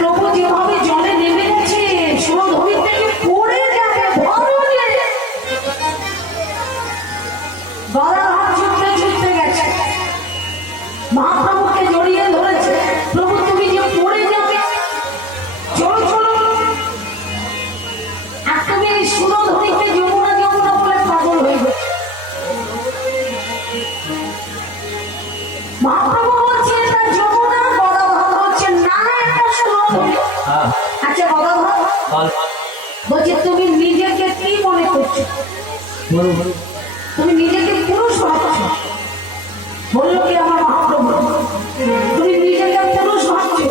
প্রভু যেভাবে জলে নেমে গেছে সুরধরি থেকে পড়ে যাবে গলার ছুটতে ছুটতে গেছে, মহাপ্রভুকে জড়িয়ে ধরেছে। প্রভু তুমি যে পড়ে যাবে, চলো চলো। আর তুমি সুরধরিতে যমুনা যমুনা বলে পাগল হয়ে গেছে। মহাপ্রভু বলছে এটা যমুনা, গদাধর হচ্ছে না এটা সুরধরি। আচ্ছা গদাধর বলছে তুমি নিজেকে কি মনে করছো? তুমি নিজেকে পুরুষ ভাবছো? বললো কি আমার মহাপ্রভু তুমি নিজেকে পুরুষ ভাবছো,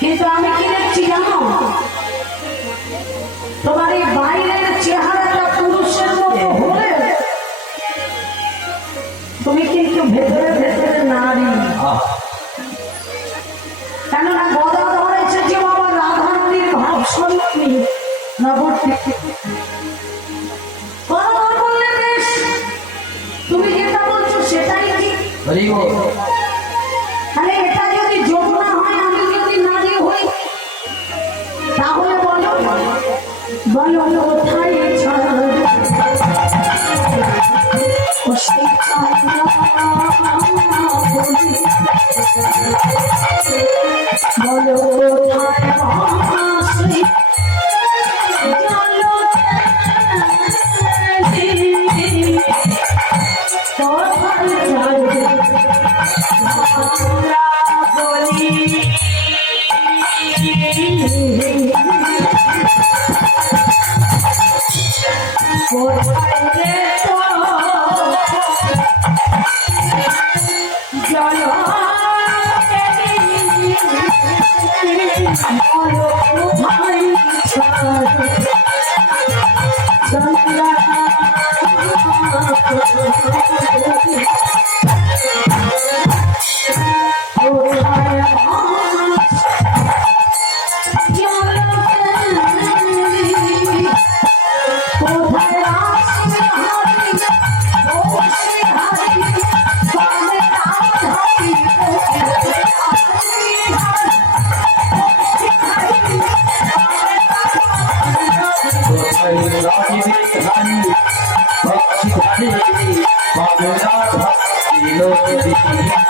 কিন্তু আমি কি দেখছি জানো? তোমার এই বাইরের চেহারাটা পুরুষের মতো হলে তুমি কিন্তু ভেতরে ভেতরে নারী। কেননা গদাধর এসেছে বাবা রাধারানীর ভাব স্বরূপ নিয়ে নবদ্বীপ। গদাধর বললেন বেশ, তুমি যেটা বলছো সেটাই ঠিক। তাহলে এটা যদি যমুনা হয়, আমি যদি নারী হই, তাহলে বলো বলো কোথায় ছাড়া বলো Bhakti